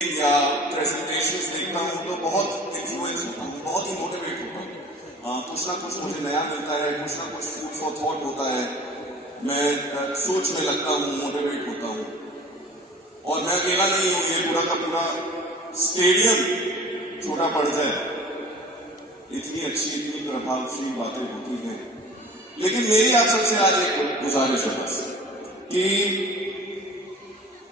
या प्रेजेंटेशंस देखता हूँ तो बहुत इन्फ्लुएंस होता हूँ, बहुत ही मोटिवेट होता हूँ। कुछ ना कुछ मुझे नया मिलता है, कुछ ना कुछ फूड फॉर थॉट होता है। मैं सोचने लगता हूँ, मोटिवेट होता हूँ। और मैं अकेला नहीं हूँ, ये पूरा का पूरा स्टेडियम छोटा पड़ जाए, इतनी अच्छी इतनी प्रभावशाली बातें होती हैं। लेकिन मेरी आप सबसे आज एक गुजारिश है बस कि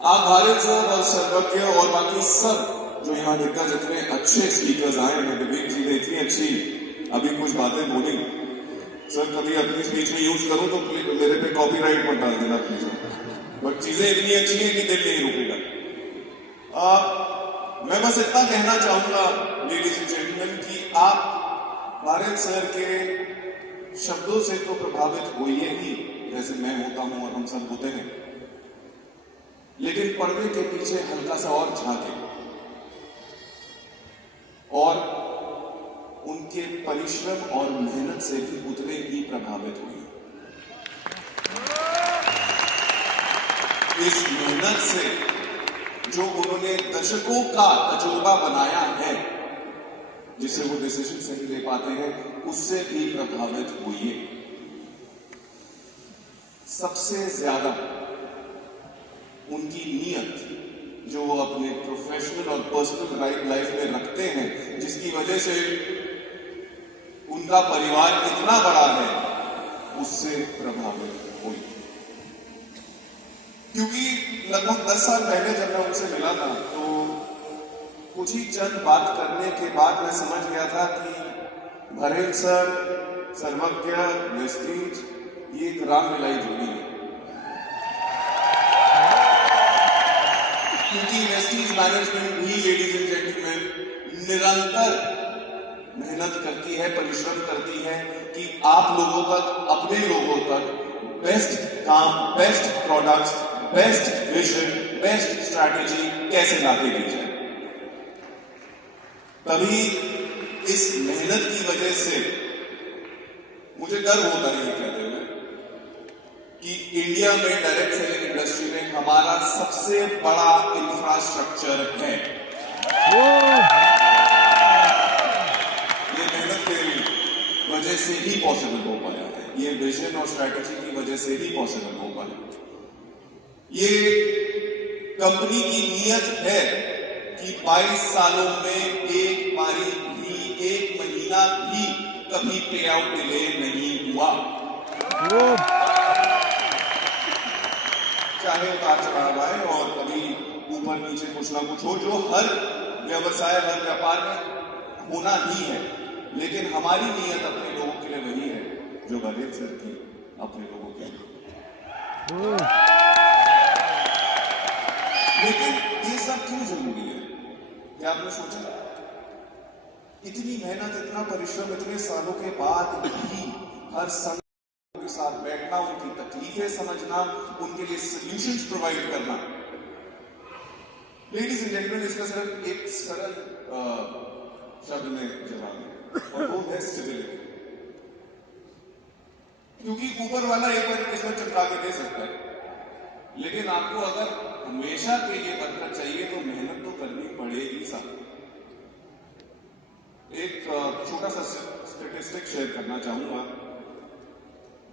आप भारत सर और सर्वज्ञ और बाकी सब जो यहाँ दिक्कत जितने अच्छे स्पीकर्स आए हैं, विवेक जी ने इतनी अच्छी अभी कुछ बातें बोली। सर कभी अपनी स्पीच में यूज करूं तो मेरे पे कॉपीराइट मत डाल देना प्लीज, बट चीजें इतनी अच्छी हैं कि दिल नहीं रुकेगा। मैं बस इतना कहना चाहूंगा लेडीज एंड जेंटलमैन कि आप भारत सर के शब्दों से तो प्रभावित होइए ही, जैसे मैं होता हूं और हम सब होते हैं, लेकिन पर्दे के पीछे हल्का सा और झांके और उनके परिश्रम और मेहनत से भी उतने ही प्रभावित हुए। इस मेहनत से जो उन्होंने दशकों का तजुर्बा बनाया है, जिसे वो डिसीजन सही ले पाते हैं, उससे भी प्रभावित हुए। सबसे ज्यादा उनकी नीयत जो वो अपने प्रोफेशनल और पर्सनल लाइफ में रखते हैं, जिसकी वजह से उनका परिवार इतना बड़ा है, उससे प्रभावित हुई। क्योंकि लगभग 10 साल पहले जब मैं उनसे मिला था तो कुछ ही चंद बात करने के बाद मैं समझ गया था कि भरेल सर, सर्वज्ञ, वेस्टीज ये एक राम मिलाई जोड़ी है। क्योंकि वेस्टीज मैनेजमेंट भी लेडीज एंड जेंटलमैन निरंतर मेहनत करती है, परिश्रम करती है कि आप लोगों तक, अपने लोगों तक बेस्ट काम, best products, best vision, best strategy कैसे लाके दी जाए। तभी इस मेहनत की वजह से मुझे गर्व होता है ये कहते हुए कि इंडिया में डायरेक्ट सेलिंग इंडस्ट्री में हमारा सबसे बड़ा इंफ्रास्ट्रक्चर है। ये मेहनत की वजह से ही पॉसिबल हो पाया है, ये विजन और स्ट्रैटेजी की वजह से ही पॉसिबल हो पाया। ये कंपनी की नीयत है कि 22 सालों में एक बारी भी, एक महीना भी कभी पे आउट डिले नहीं हुआ। चाहे उतार चढ़ाव आए और कभी ऊपर नीचे कुछ ना कुछ हो, जो हर व्यवसाय, हर व्यापार में होना ही है। लेकिन हमारी नीयत अपने लोगों के लिए वही है जो भरेल सर की अपने लोगों के लिए। लेकिन ये सब क्यों जरूरी है? क्या आपने सोचा? इतनी मेहनत, इतना परिश्रम, इतने सालों के बाद भी हर संघ के साथ बैठना, उनकी तकलीफें समझना, उनके लिए सॉल्यूशंस प्रोवाइड करना। लेडीज एंड जेंटलमैन, इसका सिर्फ एक सरल शब्द में जवाब है और वो है स्टेबिलिटी। क्योंकि ऊपर वाला एक बार किस्मत चमका के दे सकता है, लेकिन आपको अगर हमेशा के लिए बरकत चाहिए तो मेहनत तो करनी पड़ेगी साहब। एक छोटा सा स्टैटिस्टिक शेयर करना चाहूंगा।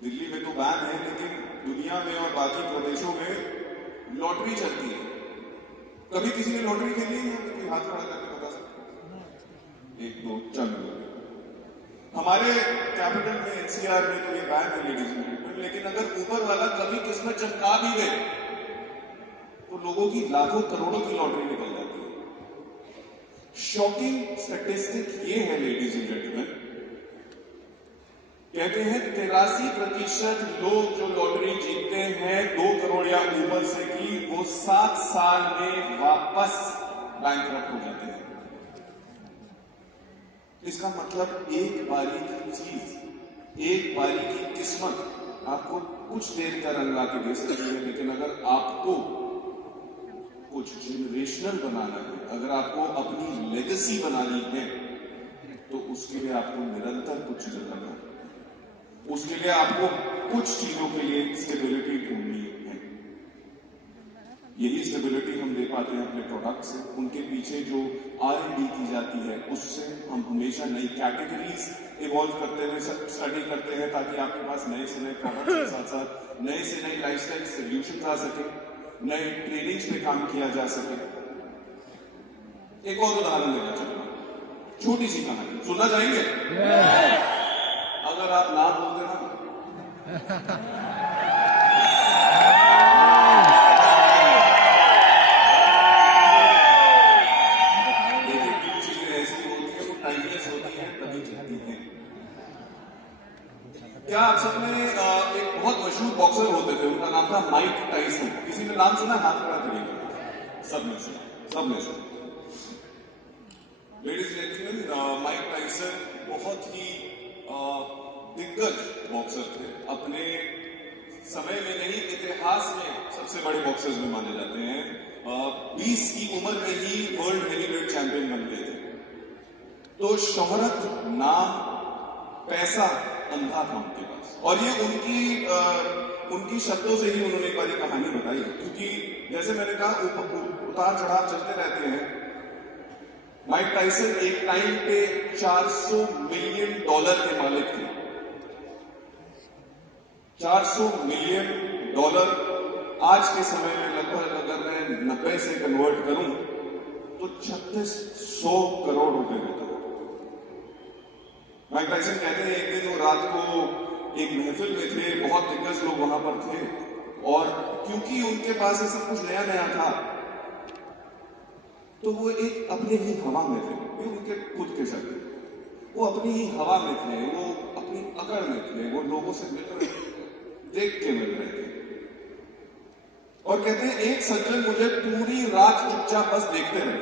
दिल्ली में तो बैन है, लेकिन दुनिया में और बाकी प्रदेशों में लॉटरी चलती है। कभी किसी ने लॉटरी खेली है? कोई हाथ खड़ा करके बता सकते? 1 2 चंद। हमारे कैपिटल में, एनसीआर में तो ये बैन है लेडीज एंड जेंटलमैन, लेकिन अगर ऊपर वाला कभी किस्मत चमका भी दे तो लोगों की लाखों करोड़ों की लॉटरी निकल जाती है। शॉकिंग स्टैटिस्टिक ये है लेडीज एंड जेंटलमैन, कहते हैं 83% लोग जो लॉटरी जीतते हैं 2 करोड़ या ऊपर से की, वो 7 साल में वापस बैंकरप्ट हो जाते हैं। इसका मतलब एक बारी की चीज, एक बारी की किस्मत आपको कुछ देर का रंग ला के दे सकती है, लेकिन अगर आपको कुछ जनरेशनल बनाना है, अगर आपको अपनी लेगेसी बनानी है, तो उसके लिए आपको निरंतर कुछ करना है। उसके लिए आपको कुछ चीजों के लिए स्टेबिलिटी ढूंढनी है। यही स्टेबिलिटी हम दे पाते हैं अपने प्रोडक्ट से। उनके पीछे जो R&D की जाती है उससे हम हमेशा नई कैटेगरीज इवॉल्व करते हुए स्टडी करते हैं, ताकि आपके पास नए से नए प्रोडक्ट्स के साथ साथ नए से नए लाइफस्टाइल सोल्यूशन आ सके, नए ट्रेनिंग्स पे काम किया जा सके। एक और उदाहरण देना चाहूंगा, छोटी सी कहानी सुनना चाहेंगे? अगर आप ना बोलते ना क्या आप सब में एक बहुत मशहूर बॉक्सर होते थे, उनका नाम था माइक टाइसन। किसी ने नाम सुना? हाथ खड़ा करिएगा। सबने सुना, सबने सुना। Ladies and gentleman, Mike Tyson बहुत ही दिग्गज बॉक्सर थे। अपने समय में नहीं, इतिहास में सबसे बड़े बॉक्सर्स में माने जाते हैं। 20 की उम्र में ही वर्ल्ड हेवीवेट चैंपियन बन गए थे। तो शोहरत, नाम, पैसा अंधा था उनके पास। और ये उनकी शब्दों से ही उन्होंने एक बारी कहानी बताई, क्योंकि जैसे मैंने कहा उतार चढ़ाव चलते रहते हैं। माइक टाइसन एक टाइम पे $400 मिलियन के मालिक थे। $400 मिलियन आज के समय में लगभग अगर मैं 90 से कन्वर्ट करूं तो 3600 करोड़ रुपए होता है। माइक टाइसन कहते हैं एक दिन वो रात को एक महफिल में थे, बहुत दिग्गज लोग वहां पर थे, और क्योंकि उनके पास ये सब कुछ नया नया था तो वो एक अपने ही हवा में थे। ये उनके खुद के शब्द, वो अपनी ही हवा में थे, वो अपनी अकड़ में थे, वो लोगों से मिल रहे थे, देख के मिल रहे थे। और कहते हैं एक सज्जन मुझे पूरी रात चुपचाप बस देखते रहे।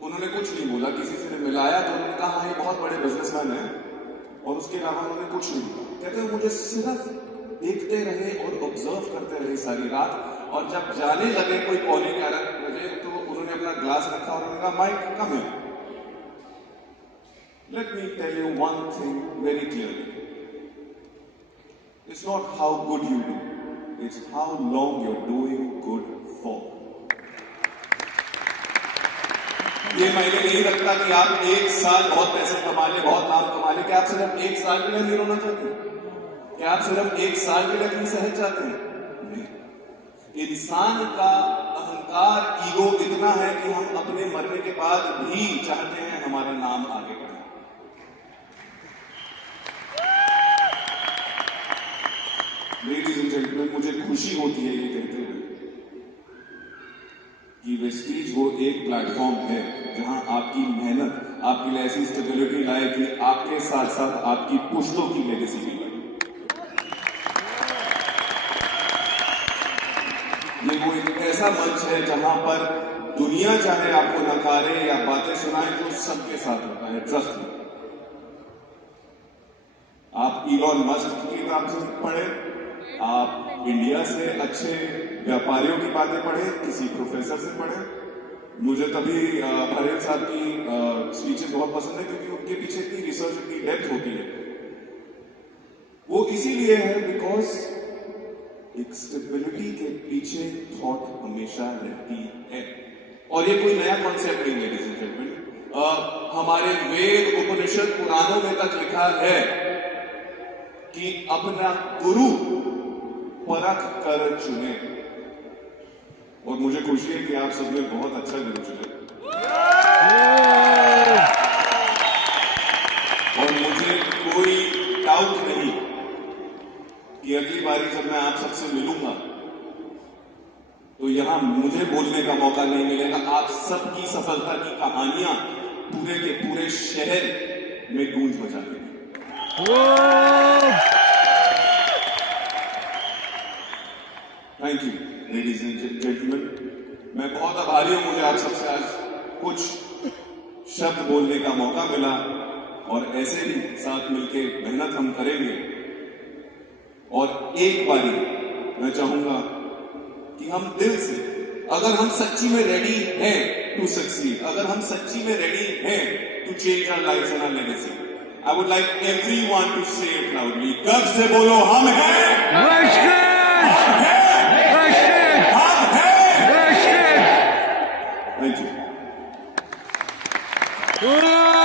उन्होंने कुछ नहीं बोला, किसी से मिलाया तो उन्होंने कहा हाँ ये बहुत बड़े बिजनेसमैन है, और उसके अलावा उन्होंने कुछ नहीं कहा। कहते हैं मुझे सिर्फ देखते रहे और ऑब्जर्व करते रहे सारी रात, और जब जाने लगे कोई 11:15 बजे तो उन्होंने अपना ग्लास रखा और उन्होंने कहा Mike come here, let me tell you one thing very clearly, it's not how good you do, it's how long you are doing good for. ये मैंने नहीं रखता कि आप एक साल बहुत पैसे कमा ले, बहुत नाम कमा ले। क्या आप सिर्फ एक साल के लिए अमीर होना चाहते हैं? क्या आप सिर्फ एक साल के लिए अपनी सेहत चाहते हैं? नहीं। इंसान का अहंकार, ईगो इतना है कि हम अपने मरने के बाद भी चाहते हैं हमारा नाम आगे बढ़े। लेडीज एंड जेंटलमैन, मुझे खुशी होती है ये कहते हुए कि वेस्टीज वो एक प्लेटफॉर्म है जहां आपकी मेहनत आपके लिए ऐसी स्टेबिलिटी लाए कि आपके साथ साथ आपकी पुश्तों की लेगेसी भी बने। ये वो एक ऐसा मंच है जहां पर दुनिया चाहे आपको नकारे या बातें सुनाए तो सबके साथ होता है, ट्रस्ट में। आप इलॉन मस्क की किताब से पढ़े, आप इंडिया से अच्छे व्यापारियों की बातें पढ़े, किसी प्रोफेसर से पढ़े। मुझे तभी भरेल साहब की स्पीचेस बहुत पसंद है, क्योंकि उनके पीछे इतनी रिसर्च, इतनी डेप्थ होती है। वो इसीलिए है बिकॉज एक स्टेबिलिटी के पीछे थॉट हमेशा रहती है। और ये कोई नया कॉन्सेप्ट नहीं, लेडीज एंड जेंटलमैन। हमारे वेद, उपनिषद, पुराणों में तक लिखा है कि अपना गुरु परख कर चुने। और मुझे खुशी है कि आप सबने बहुत अच्छा गुरु चुने। और मुझे कोई डाउट नहीं कि अगली बारी जब मैं आप सबसे मिलूंगा तो यहां मुझे बोलने का मौका नहीं मिलेगा। आप सबकी सफलता की कहानियां पूरे के पूरे शहर में गूंज बजा देंगी। Thank you ladies and gentleman. मैं बहुत आभारी हूं, मुझे आप सबसे आज कुछ शब्द बोलने का मौका मिला, और ऐसे ही साथ मिलके मेहनत हम करेंगे। और एक बारी मैं चाहूंगा कि हम दिल से, अगर हम सच्ची में रेडी हैं टू सक्सीड, अगर हम सच्ची में रेडी हैं to change our lives and our legacy, I would like everyone to say it loudly. गर्व से बोलो हम हैं, हम हैं। સુરત